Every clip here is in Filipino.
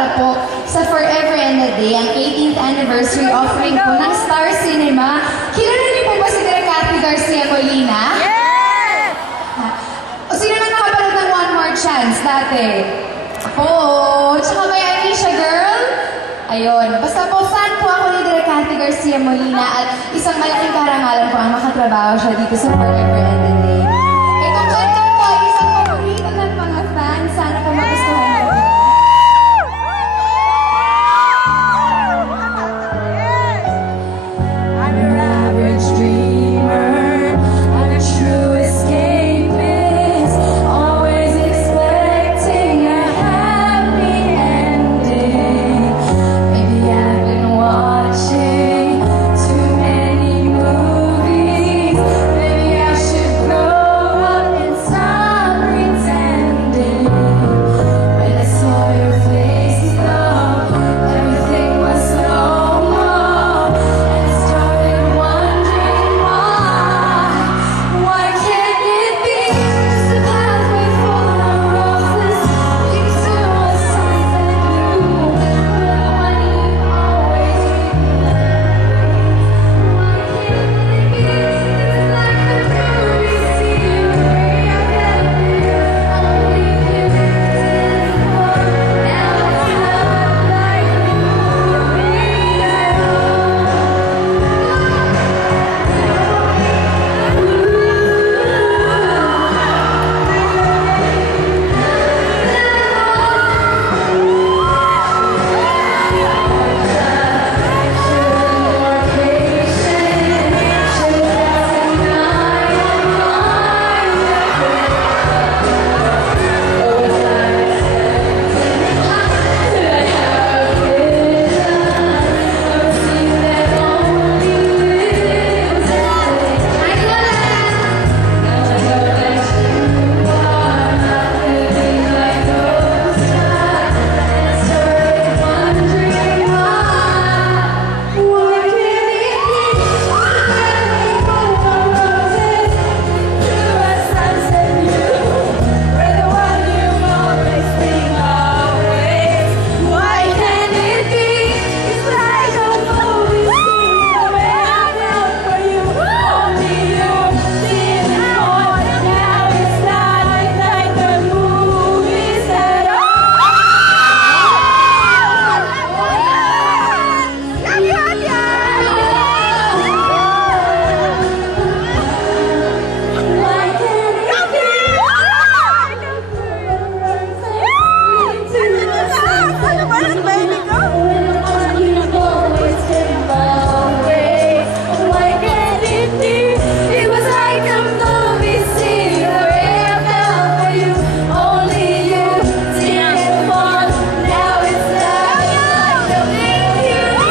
para po sa Forever and a Day, ang 18th anniversary offering po ng Star Cinema. Kilala niyo po ba si Direk Cathy Garcia Molina? Yes! O sino na nakapanood ng One More Chance dati? Oo, tsaka may Anisha Girl? Ayun, basta po fan po ako ni Direk Cathy Garcia Molina at isang malaking karangalan po ang makatrabaho siya dito sa Forever and a Day. Itong kanta po ay isang paborito ng mga fans. Sana po magustuhan niyo. I'm your average dreamer, I'm a true escapist, always expecting a happy ending. Maybe I've been watching too many movies. Maybe I should grow up and stop pretending. When I saw your face, though, everything was normal, and I started wondering why. Why can't it be just a pathway full of roses leads to a sunset blue? But when you always why can't it be just like the movie scene where I felt only you didn't fall? Now it's not like the movie at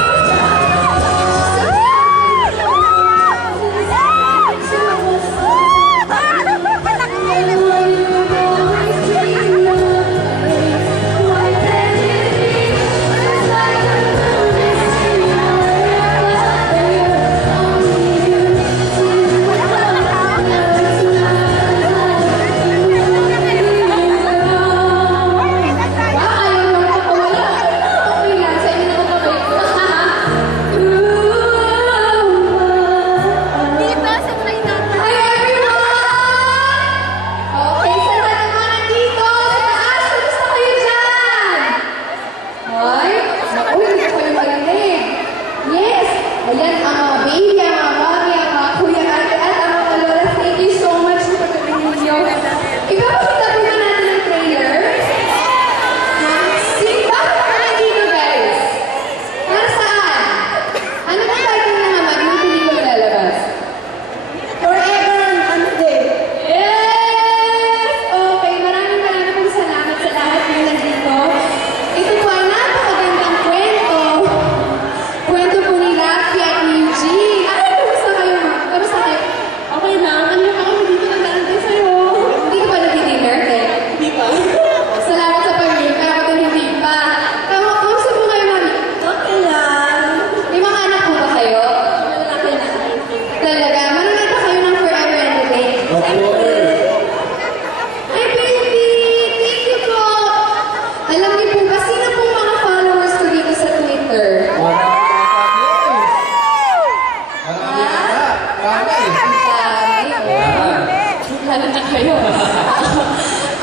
lalo na kayo.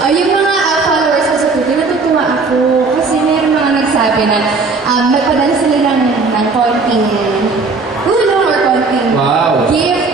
Yung mga followers ko sa Twitter, natutuwa ako. Kasi meron mga nagsabi na nagpadala sila ng konting tulong or konting Wow. gift